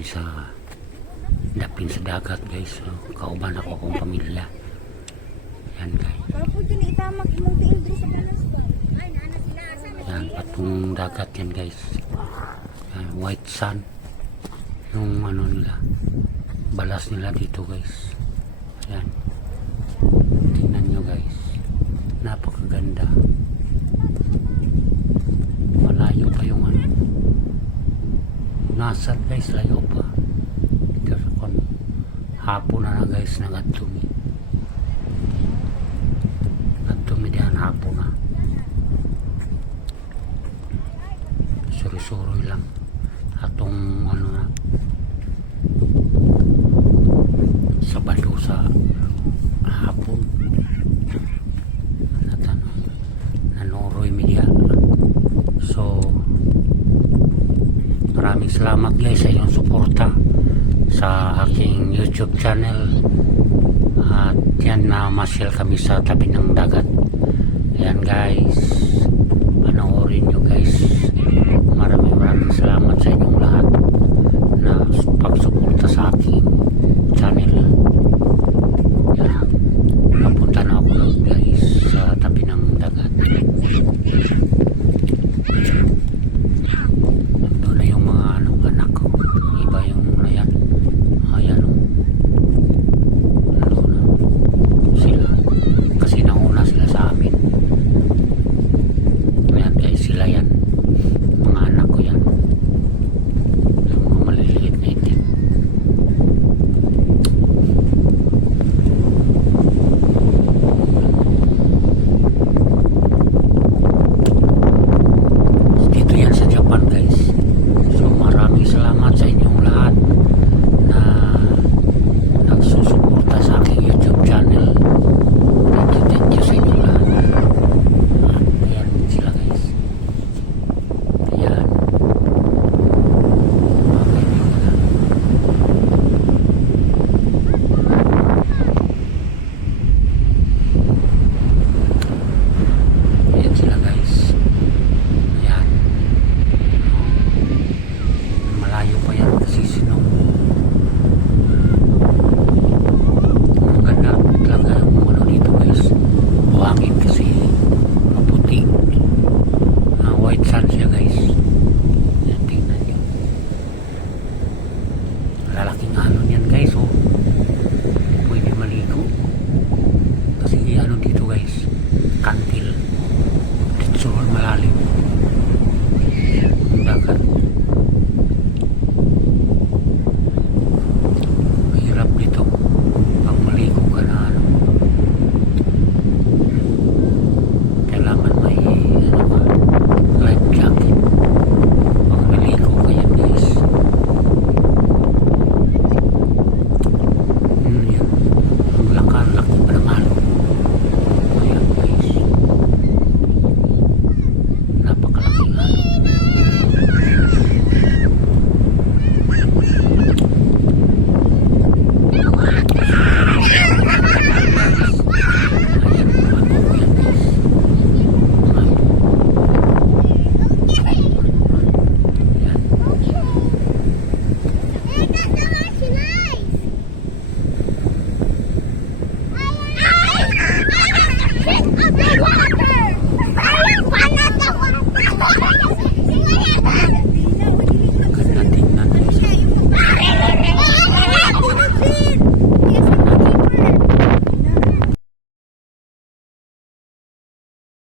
kami sa dapin sa dagat guys. So, kauban ako akong pamilya. Yan guys. Yan, patong dagat yan guys. Yan, white sand. Yung ano nila, balas nila dito guys. Yan. Tingnan nyo guys. Napakaganda. Malayo pa yung ano. Nasa guys, layo pa. Kasi kung hapon na guys, nagadumi. Nagadumi diyan hapon na. Suri-suri lang. Atong ano na. Sabado sa hapon. Natanong. Nanoroy media. So, maraming salamat guys sa inyong suporta sa aking YouTube channel. At yan na masyal kami sa tabi ng dagat. Ayan guys, panoorin nyo guys. Maraming salamat sa inyong lahat na pagsuporta sa aking channel. Yan. Napunta na ako guys sa tabi ng dagat. Doon na yung mga anak ko. Iba yung ayan. Ayan o. Ano na sila. Kasi nauna sila sa amin. Ayan guys, sila yan. Mga anak ko yan. Yung mga maliliit na itim. Dito yan sa Japan guys. So maraming salamat sa inyong lahat na nagsusuporta sa aking YouTube channel. Thank you sa inyong lahat. Ayan sila guys. Ayan. Okay, ayan sila guys. Ayan. Malayo pa yan kasi sinong ang ganda talaga yung ano dito guys. Buhangin kasi maputi. White sand siya guys. Yan, tingnan nyo. Lalaking alon yan guys oh. Pwede maligo. Kasi ano dito guys, kantil. Dito malalim ang dagat.